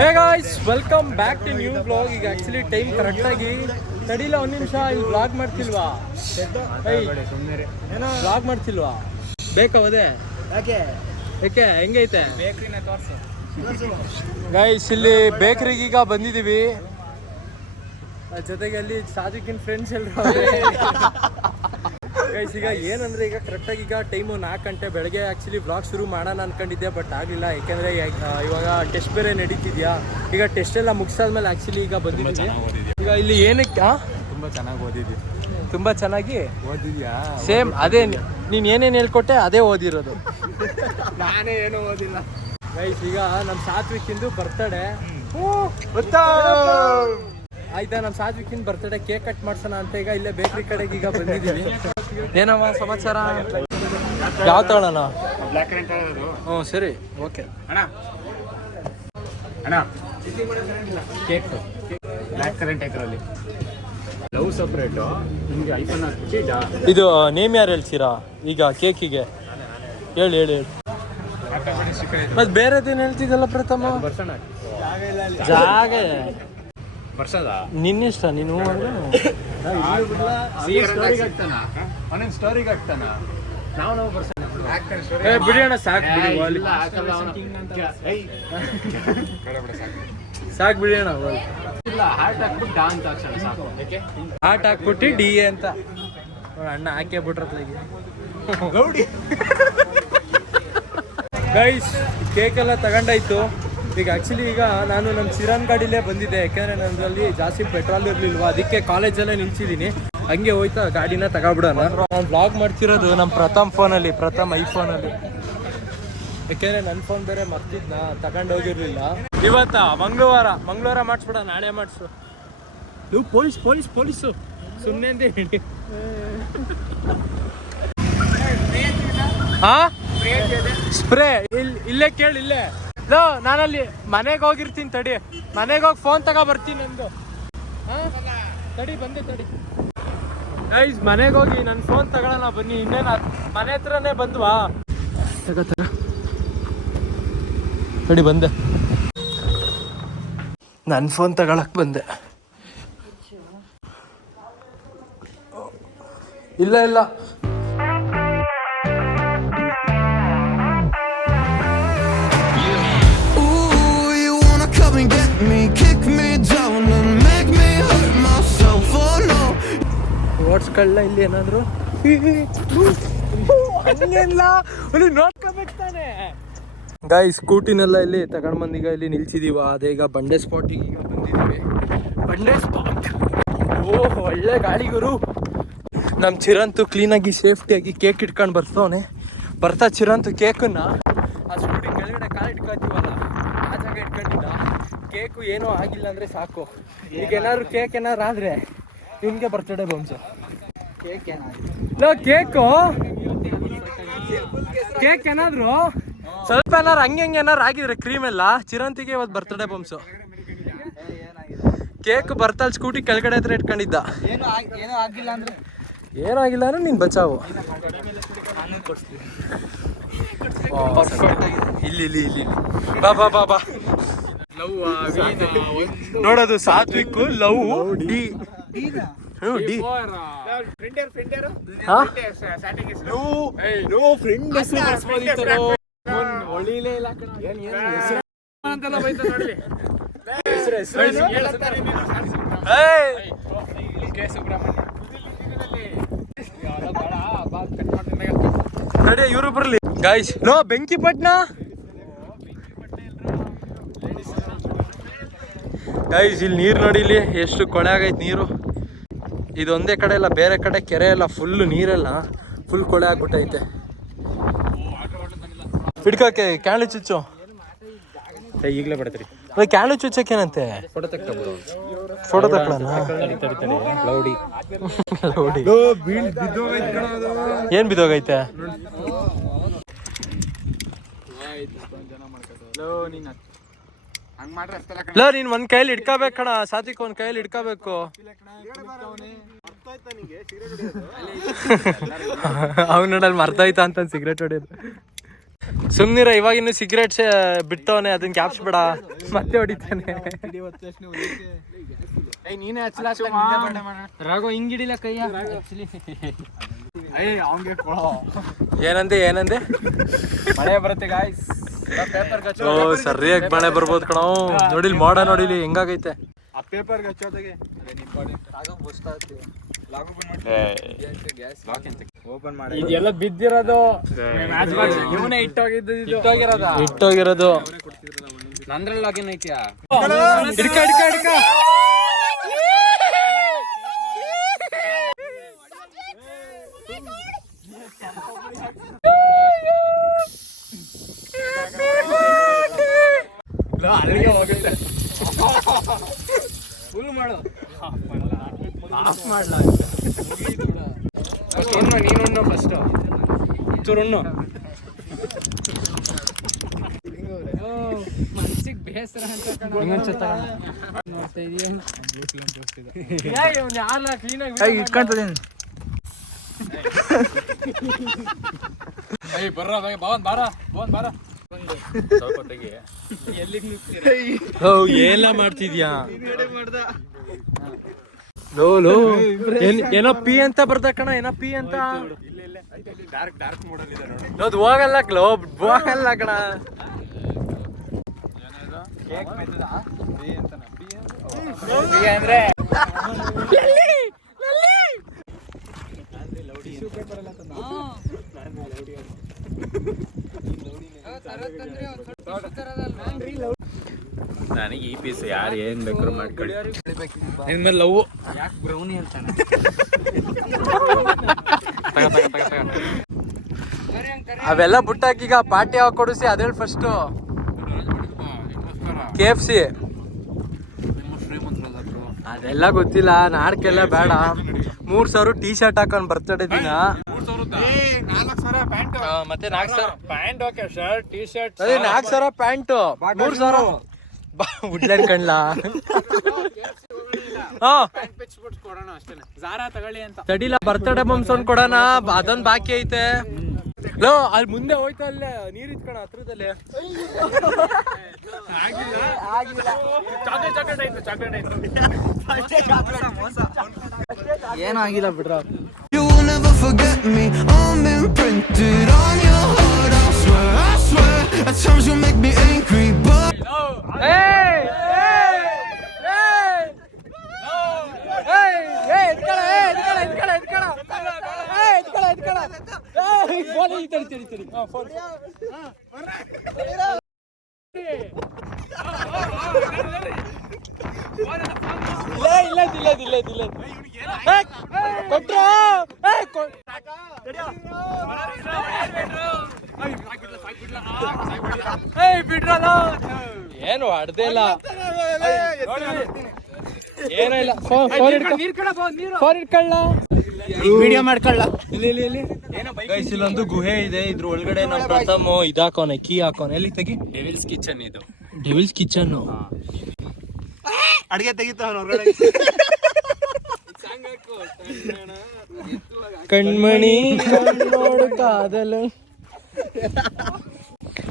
Hey guys welcome back to new vlog ಈಗ actually time ಕರೆಕ್ಟಾಗಿ ತಡಿಲ್ಲ ಒಂದು ನಿಮಿಷ ಇಲ್ಲಿ ಬ್ಲಾಗ್ ಮಾಡ್ತಿಲ್ವಾ? ಬ್ಲಾಗ್ ಮಾಡ್ತಿಲ್ವಾ? ಬೇಕಾವದೆ? ಯಾಕೆ? ಯಾಕೆ ಹೆಂಗೈತೆ? ಬೇಕ್ರಿನ ತೋರ್ಸು. ಗೈಸ್ ಇಲ್ಲಿ ಬೇಕ್ರಿಗೆ ಈಗ ಬಂದಿದ್ದೀವಿ ಜೊತೆಗೆ ಅಲ್ಲಿ ಸಾದಿಕಿನ್ ಫ್ರೆಂಡ್ಸ್ ಎಲ್ಲರೂ ಗೈಸ್ ಈಗ ಏನಂದ್ರೆ ಈಗ ಕರೆಕ್ಟಾಗಿ ಈಗ ಟೈಮು ನಾಲ್ಕು ಗಂಟೆ ಬೆಳಗ್ಗೆ ಆ್ಯಕ್ಚುಲಿ ಬ್ಲಾಗ್ ಶುರು ಮಾಡೋಣ ಅನ್ಕೊಂಡಿದ್ದೆ ಬಟ್ ಆಗಲಿಲ್ಲ. ಯಾಕೆಂದರೆ ಇವಾಗ ಟೆಸ್ಟ್ ಬೇರೆ ನಡೀತಿದ್ಯಾ? ಈಗ ಟೆಸ್ಟ್ ಎಲ್ಲ ಮುಗಿಸಾದ್ಮೇಲೆ ಆ್ಯಕ್ಚುಲಿ ಈಗ ಬಂದಿದ್ದೀವಿ. ಈಗ ಇಲ್ಲಿ ಏನಕ್ಕೆ ತುಂಬಾ ಚೆನ್ನಾಗಿ ಓದಿದ್ವಿ ತುಂಬ ಚೆನ್ನಾಗಿ? ಓದಿದ್ಯಾ? ಸೇಮ್ ಅದೇ ನೀನು ಏನೇನು ಹೇಳ್ಕೊಟ್ಟೆ ಅದೇ ಓದಿರೋದು. ನಾನೇ ಏನು ಓದಿಲ್ಲ. ಗೈಸ್ ಈಗ ನಮ್ಮ ಸಾತ್ವಿಕಿಂದು ಬರ್ತಡೆ ಆಯ್ತಾ ನಮ್ಮ ಸಾತ್ವಿಕಿನ್ ಬರ್ತಡೆ ಕೇಕ್ ಕಟ್ ಮಾಡ್ಸೋಣ ಅಂತ ಈಗ ಇಲ್ಲೇ ಬೇಕರಿ ಕಡೆಗೆ ಈಗ ಬಂದಿದ್ದೀವಿ ಏನಮ್ಮ ಸಮಾಚಾರ ಯಾವ ತಗೊಳ್ಳೋಣ ಹ್ಞೂ ಸರಿ ಓಕೆ ಅಣ್ಣ ಅಣ್ಣ ಕೇಕ್ ಬ್ಲ್ಯಾಕ್ ಕರೆಂಟ್ ಐತರಲ್ಲಿ ಲವ್ ಸಪ್ರೇಟು ನಿಮಗೆ ಐಫೋನ್ ಇದು ನೇಮ್ ಯಾರು ಹೇಳ್ತೀರಾ ಈಗ ಕೇಕಿಗೆ ಹೇಳಿ ಹೇಳಿ ಹೇಳಿ ಮತ್ತೆ ಬೇರೆದೇನು ಹೇಳ್ತಿದ್ದಲ್ಲ ಪ್ರಥಮ ಜಾಗ ನಿನ್ನಿಷ್ಟ ನೀನು ಅವನೇನು ಸ್ಟೋರಿಗೆ ಹಾಕ್ತಾನ? ನಾವು ನಾವು ಬರ್ಸೋಣ. ಏ ಬಿಡಿ ಅಣ್ಣ ಸಾಕು ಬಿಡಿ ವಾಲಿ ಸಾಕು ಬಿಡಿ ಅಣ್ಣ ವಾಲಿ ಇಲ್ಲ ಹಾರ್ಟ್ ಹಾಕ್ಬಿಟ್ಟು ಡಾ ಅಂತ ಹಾಕ್ಸೋಣ ಸಾಕು. ಯಾಕೆ? ಆಟ ಹಾಕ್ಬಿಟ್ಟು ಡಿ ಎ ಅಂತ. ನೋಡ್ ಅಣ್ಣ ಹಾಕೇ ಬಿಟ್ರತ್ಲಾಗಿ. ಗೌಡಿ. ಗೈಸ್ ಕೇಕ್ ಎಲ್ಲ ತಗೊಂಡಾಯ್ತು. ಈಗ ಆ್ಯಕ್ಚುಲಿ ಈಗ ನಾನು ನಮ್ಮ ಚಿರಾನ್ ಗಾಡಿಲೇ ಬಂದಿದ್ದೆ. ಯಾಕೆಂದರೆ ನನ್ನಲ್ಲಿ ಜಾಸ್ತಿ ಪೆಟ್ರೋಲ್ ಇರಲಿಲ್ವ? ಅದಕ್ಕೆ ಕಾಲೇಜಲ್ಲೇ ನಿಲ್ಸಿದ್ದೀನಿ. ಹಂಗೆ ಹೋಯ್ತಾ ಗಾಡಿನ ತಗೊಬಿಡೋಣ. ನಾನು ಬ್ಲಾಗ್ ಮಾಡ್ತಿರೋದು ನಮ್ಮ ಪ್ರಥಮ್ ಫೋನಲ್ಲಿ ಪ್ರಥಮ್ ಐಫೋನಲ್ಲಿ. ಯಾಕೆಂದ್ರೆ ನನ್ನ ಫೋನ್ ಬೇರೆ ಮರ್ತಿದ್ನ ತಗೊಂಡು ಹೋಗಿರ್ಲಿಲ್ಲ. ಇವತ್ತ ಮಂಗಳವಾರ ಮಂಗಳವಾರ ಮಾಡಿಸ್ಬಿಡ ನಾಳೆ ಮಾಡಿಸು. ನೀವು ಪೊಲೀಸ್ ಪೊಲೀಸ್ ಪೊಲೀಸು ಸುಮ್ಮನೆ ಅಂತ ಹೇಳಿ. ಹಾ? ಸ್ಪ್ರೇ ಇಲ್ಲಿ ಇಲ್ಲೇ ಕೇಳಿ ಇಲ್ಲೇ. ಲೋ ನಾನಲ್ಲಿ ಮನೆಗೆ ಹೋಗಿರ್ತೀನಿ ತಡಿ. ಮನೆಗೆ ಹೋಗಿ ಫೋನ್ ತಗೋ ಬರ್ತೀನಿ ನಂದು. ಹಾ? ತಡಿ ಬಂದೆ ತಡಿ. ಗೈಸ್ ಮನೆಗೆ ಹೋಗಿ ನನ್ನ ಫೋನ್ ತಗೊಳ್ಳೋಣ ಬನ್ನಿ. ಇನ್ನೇನು ಮನೆ ಹತ್ರನೇ ಬಂದ್ವಾ? ತಗೋ ತಡಿ ಬಂದೆ. ನನ್ನ ಫೋನ್ ತಗೊಳಕ್ ಬಂದೆ. ಇಲ್ಲ ಇಲ್ಲ. ಓಡಿಸ್ಕೊಳ್ಳ ಇಲ್ಲಿ ಏನಾದ್ರು? ಹಂಗೆಲ್ಲ. ಅಲ್ಲಿ ನೋಡ್ಕೋಬೇಕು ತಾನೆ. ಗಾಯ್ ಸ್ಕೂಟಿನೆಲ್ಲ ಇಲ್ಲಿ ತಗೊಂಡ್ ಬಂದೀಗ ಇಲ್ಲಿ ನಿಲ್ಸಿದೀವ. ಅದೇ ಈಗ ಬಂಡೆ ಸ್ಪಾಟಿಗೆ ಈಗ ಬಂದಿದ್ದೀವಿ. ಬಂಡೆ ಸ್ಪಾಟ್ ಓ ಒಳ್ಳೆ ಗಾಳಿ ಗುರು. ನಮ್ಮ ಚಿರಂತು ಕ್ಲೀನಾಗಿ ಸೇಫ್ಟಿಯಾಗಿ ಕೇಕ್ ಇಟ್ಕೊಂಡು ಬರ್ತವನೆ ಬರ್ತಾ ಚಿರಂತು ಕೇಕನ್ನ ಆ ಸ್ಕೂಟಿ ಕೆಳಗಡೆ ಕಾಲು ಇಟ್ಕೊತೀವಲ್ಲ ಆ ಜಾಗ ಇಟ್ಕೊಂಡಿದ್ದ. ಕೇಕು ಏನೂ ಆಗಿಲ್ಲ ಅಂದ್ರೆ ಸಾಕು. ಈಗ ಏನಾದ್ರು ಕೇಕ್ ಏನಾದ್ರು ಆದ್ರೆ ನಿಮ್ಗೆ ಬರ್ತಡೇ ಬಂಸು ಕೇಕು ಕೇಕ್? ಏನಾದ್ರು? ಸ್ವಲ್ಪ ಏನಾರು ಹಂಗೆ ಹಂಗೆ ಏನಾರು ಆಗಿದ್ರೆ ಕ್ರೀಮ್ ಎಲ್ಲ? ಚಿರಂತಿಗೆ ಇವತ್ತು ಬರ್ತಡೇ ಬಂಪ್ಸು ಕೇಕ್ ಬರ್ತಲ್ ಸ್ಕೂಟಿ ಕೆಳಗಡೆ ಹತ್ರ ಇಟ್ಕೊಂಡಿದ್ದ. ಏನು ಏನೂ ಆಗಿಲ್ಲ ಅಂದ್ರೆ? ಏನಾಗಿಲ್ಲ ಅಂದ್ರೆ ನೀನ್ ಬಚಾವು. ಇಲ್ಲಿ ಇಲ್ಲಿ ಇಲ್ಲಿ ಬಾ ಬಾ ಬಾ ಬಾ. ನೋಡೋದು ಸಾತ್ವಿಕ್ ಲವ್ ಡಿ. ಇಲ್ಲ ಕಣ. ಏಯ್ ನಡಿ ಇವರು ಬರ್ಲಿ. ಗಾಯ್ಸ್ ನೋ ಬೆಂಕಿ ಪಟ್ನ? ಗೈಸ್ ಇಲ್ಲಿ ನೀರು ನೋಡಿ ಇಲ್ಲಿ ಎಷ್ಟು ಕೊಳೆ ಆಗೈತೆ ನೀರು. ಇದೊಂದೇ ಕಡೆ ಎಲ್ಲ ಬೇರೆ ಕಡೆ ಕೆರೆ ಎಲ್ಲ ಫುಲ್ ನೀರೆಲ್ಲ ಫುಲ್ ಕೊಳೆ ಆಗ್ಬಿಟ್ಟೈತೆ. ಹಿಡ್ಕೋಕೆ ಕ್ಯಾಳು ಚುಚ್ಚು. ಈಗಲೇ ಬಿಡತ್ರಿ. ಅದೇ ಕ್ಯಾಳು ಚುಚ್ಚಕ್ಕೇನಂತೆ? ಫೋಟೋ ಫೋಟೋ ತಗೊಳ್ಳೋಣ ಲೌಡಿ. ನೋಡಿ ಏನ್ ಬಿದ್ದೋಗೈತೆ? ಹಂಗ್ ಮಾಡ್ರೆ ಅಷ್ಟೆಲ್ಲ ಇಲ್ಲ ನೀನ್ ಒಂದ್ ಕೈಲಿ ಹಿಡ್ಕೋಬೇಕು ಕಣ ಸಾತ್ವಿಕ್ ಒಂದ್ ಕೈಯಲ್ಲಿ ಹಿಡ್ಕೋಬೇಕು. ಅವ್ನ ನೋಡಲ್ಲಿ ಮರ್ತೋಯ್ತಾ ಅಂತ ಸಿಗರೇಟ್ ಹೊಡಿಯೋದು. ಸುಮ್ನಿರ ಇವಾಗಿನ್ನು ಸಿಗರೇಟ್ ಅದನ್ ಅದನ್ನ ಕ್ಯಾಪ್ಸ್ಬೇಡ ಮತ್ತೆ ಹೊಡಿತಾನೆ. ನೀನೇ ಹಚ್ಚಲ ರಾಘು ಹಿಂಗಿಡಿಲ್ಲ ಕೈಯ? ಅಯ್ಯ ಅವಂಗೆ ಕೊಡೋ. ಏನಂದೆ ಏನಂದೆ? ಮಳೆ ಬರುತ್ತೆ ಗಾಯ್ಸ್ ಓ ಸರಿಯಾಗಿ ಮಳೆ ಬರ್ಬೋದು ಕಣೋ. ನೋಡಿಲ್ ಮೋಡ ನೋಡಿಲಿ ಹೆಂಗಾಗೈತೆ? ಆ ಪೇಪರ್ ಹಚ್ಚೋದಾಗೆ ಓಪನ್ ಮಾಡಿ. ಇದೆಲ್ಲ ಬಿದ್ದಿರೋದು. ಇವನೇ ಇಟ್ಟೋಗಿದ್ದು ಇಟ್ಟೋಗಿರೋದ ಇಟ್ಟೋಗಿರೋದು ನಂದ್ರಲ್ಲಿ ಲಾಗಿನ್ ಐತಿಯಾ? ಏನ್ ನೀನು ಫಸ್ಟ್ ಚೂರುಣ್ಣು ಮನ್ಸಿಗೆ ಬೇಸರ ಅಂತ ನೋಡ್ತಾ ಇದೀಯ? ಇಟ್ಕೊಂತದೇನು ಏಯ್ ಬರ್ರ ಬಾವನ್ ಬಾರ ಬಾವನ್ ಬಾರ. ಸ್ವಲ್ಪ ತೆಗಿ ಎಲ್ಲಿಗೆ ಓ ಮಾಡ್ತಿದ್ಯಾ? ಲೋ ಲೋ ಏನೋ ಪಿ ಅಂತ ಬರ್ತಾ ಕಣ ಏನೋ ಪಿ ಅಂತ ಡಾರ್ಕ್ ಡಾರ್ಕ್ ಇದೆ ಹೋಗಲ್ಲ ಲೋ ಹೋಗಲ್ಲ ಕಣ ನನಗೆ ಈ ಪೀಸ್ ಯಾರು ಏನ್ ಬೇಕಾದ್ರೂ ಮಾಡ್ಕೊಳ್ಳಿ ಲವ್ ಬ್ರೌನಿ ಅಂತಾನೆ ಅವೆಲ್ಲ ಬುಟ್ಟಾಕೀಗ ಪಾರ್ಟಿ ಯಾವಾಗ ಕೊಡಿಸಿ ಅದೇಳಿ ಫಸ್ಟ್ ಕೆ ಎಫ್ ಸಿ ಅದೆಲ್ಲ ಗೊತ್ತಿಲ್ಲ ನಾಡ್ಕೆಲ್ಲ ಬೇಡ. ಮೂರ್ ಸಾವಿರ ಟೀ ಶರ್ಟ್ ಹಾಕೊಂಡ್ ಬರ್ತಡೇ ದಿನ. ನಾಲ್ಕು ಸಾವಿರ ಪ್ಯಾಂಟ್. ಮತ್ತೆ ನಾಲ್ಕು ಸಾವಿರ? Pant okay shirt T shirt ಅದೇ ನಾಲ್ಕು ಸಾವಿರ ಪ್ಯಾಂಟು. ಮೂರ್ ಸಾವಿರ. ಬಾ ಉಡ್ಲನ್ ಕಣ್ಲಾ. ತಡಿಲ ಬರ್ತಡೇ ಬಂಪ್ಸ್ ಒಂದ್ ಕೊಡೋಣ. ಅದೊಂದ್ ಬಾಕಿ ಐತೆ. ಲೋ ಅಲ್ಲಿ ಮುಂದೆ ಹೋಯ್ತು ಅಲ್ಲೇ ನೀರ್ ಇತ್ಕೋಣ ಹತ್ರದಲ್ಲಿ. ಏನಾಗಿಲ್ಲ ಬಿಡ್ರ. You ಏನು ಹೊಡ್ದೇ ಇಲ್ಲ. ಏನೂ ಇಲ್ಲ. ಫೋನ್ ಫೋನ್ ಇಟ್ಕೊಳ್ಳ ವಿಡಿಯೋ ಮಾಡ್ಕೊಳ್ಳ. ಇಲ್ಲಿ ಇಲ್ಲಿ ಇಲ್ಲಿ. ಗೈಸ್ ಇಲ್ಲೊಂದು ಗುಹೆ ಇದೆ. ಇದ್ರ ಒಳಗಡೆ ನಮ್ಮ ಪ್ರಥಮ್ ಇದಾಕೋನೆ ಕೀ ಹಾಕೋನೆ. ಎಲ್ಲಿ ತೆಗಿ? ಡೆವಿಲ್ಸ್ ಕಿಚನ್ ಇದು. ಡೆವಿಲ್ಸ್ ಕಿಚನ್ ಅಡಿಗೆ ತೆಗಿತಾವ ಕಣ್ಮಣಿ ನೋಡು ಕಾದಲು.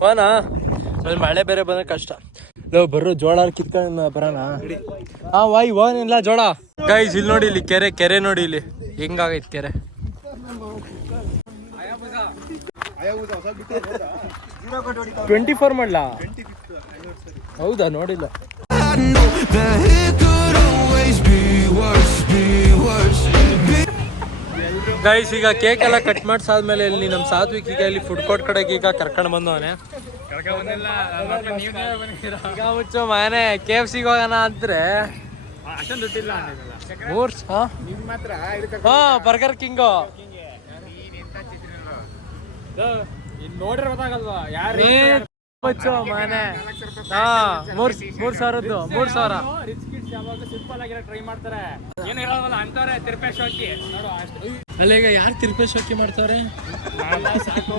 ಹೋನಾ ಅಲ್ಲಿ ಮಳೆ ಬೇರೆ ಬಂದ್ರೆ ಕಷ್ಟ. ಲೋ ಬರ್ರು ಜೋಳ ಕಿತ್ಕೊಂಡ್ ಬರೋಣ ಹಾ ವಾಯ್ ಓನಿಲ್ಲ ಜೋಳ. ಗೈಸ್ ಇಲ್ಲಿ ನೋಡಿ ಇಲ್ಲಿ ಕೆರೆ ಕೆರೆ ನೋಡಿ ಇಲ್ಲಿ. ಹೆಂಗಾಗೈತ್ ಕೆರೆ? ಟ್ವೆಂಟಿ ಫೋರ್ ಮಾಡ್ಲ? ಹೌದಾ ನೋಡಿಲ್ಲ. ಗೈಸ್ ಈಗ ಕೇಕ್ ಎಲ್ಲ ಕಟ್ ಮಾಡ್ಸಾದ್ಮೇಲೆ ಇಲ್ಲಿ ನಮ್ಮ ಸಾತ್ವಿಕ್ ಈಗ ಇಲ್ಲಿ ಫುಡ್ ಕೋರ್ಟ್ ಕಡೆಗೆ ಈಗ ಕರ್ಕೊಂಡು ಬಂದವನೆ. ಈಗ ಮನೆ ಕೆ ಎಫ್ ಸಿಗೆ ಹೋಗೋಣ ಅಂದ್ರೆ ಮೂರ್ ಹಾ ಬರ್ಗರ್ ಕಿಂಗು ಗೊತ್ತಾಗಲ್ವಾ? ಯಾರು ಮುಚ್ಚು ಮನೆ ಹಾ ಮೂರ್ ಮೂರ್ ಸಾವಿರದ್ದು ಮೂರ್ ಸಾವಿರ. ಸಿಂಪಲ್ ಆಗಿರೋ ಟ್ರೈ ಮಾಡ್ತಾರೆ. ಏನು ಹೇಳೋದಲ್ಲ ಅಂತವ್ರೆ ತಿರುಪೇಶ್ ಹೋಗಿ ಅಲ್ಲ ಈಗ ಯಾರು ತಿರುಪೇಶ್ ಹೋಗಿ ಮಾಡ್ತಾರೆ? ಸಾಕು.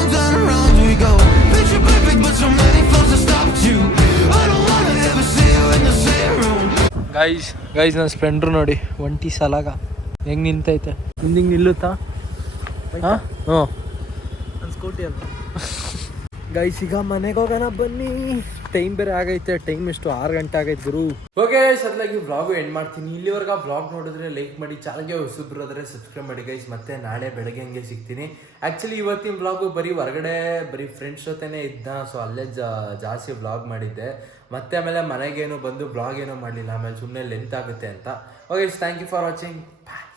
ಗೈಸ್ ಗೈಸ್ ನನ್ನ ಸ್ಪ್ಲೆಂಡ್ರು ನೋಡಿ ಒಂಟಿ ಸಲಾಗ. ಹೆಂಗೆ ನಿಂತೈತೆ? ಹಿಂದಿಂಗ್ ನಿಲ್ಲುತ್ತಾ? ಹಾಂ? ಹ್ಞೂ. ಸ್ಕೂಟಿ ಅಲ್ಲ. ಗೈಸ್ ಈಗ ಮನೆಗೆ ಹೋಗೋಣ ಬನ್ನಿ. ಟೈಮ್ ಬೇರೆ ಆಗೈತೆ ಟೈಮ್ ಎಷ್ಟು? ಆರು ಗಂಟೆ ಆಗೈತೆ ಗುರು. ಓಕೆ ಸದ್ಲಾಗಿ ವ್ಲಾಗು ಎಂಡ್ ಮಾಡ್ತೀನಿ. ಇಲ್ಲಿವರೆಗೆ ವ್ಲಾಗ್ ನೋಡಿದ್ರೆ ಲೈಕ್ ಮಾಡಿ ಚಾನಲ್ಗೆ ಹೊಸಬ್ರಾದ್ರೆ ಸಬ್ಸ್ಕ್ರೈಬ್ ಮಾಡಿ ಗೈಸ್ ಮತ್ತೆ ನಾಳೆ ಬೆಳಗ್ಗೆ ಹಂಗೆ ಸಿಗ್ತೀನಿ. ಆ್ಯಕ್ಚುಲಿ ಇವತ್ತಿನ ವ್ಲಾಗು ಬರೀ ಹೊರಗಡೆ ಬರೀ ಫ್ರೆಂಡ್ಸ್ ಜೊತೆನೇ ಇದ್ದ ಸೊ ಅಲ್ಲೇ ಜಾಸ್ತಿ ವ್ಲಾಗ್ ಮಾಡಿದ್ದೆ. ಮತ್ತೆ ಆಮೇಲೆ ಮನೆಗೇನು ಬಂದು ಬ್ಲಾಗ್ ಏನೋ ಮಾಡಲಿಲ್ಲ, ಆಮೇಲೆ ಸುಮ್ಮನೆ ಲೆಂತ್ ಆಗುತ್ತೆ ಅಂತ. Okay thank you for watching bye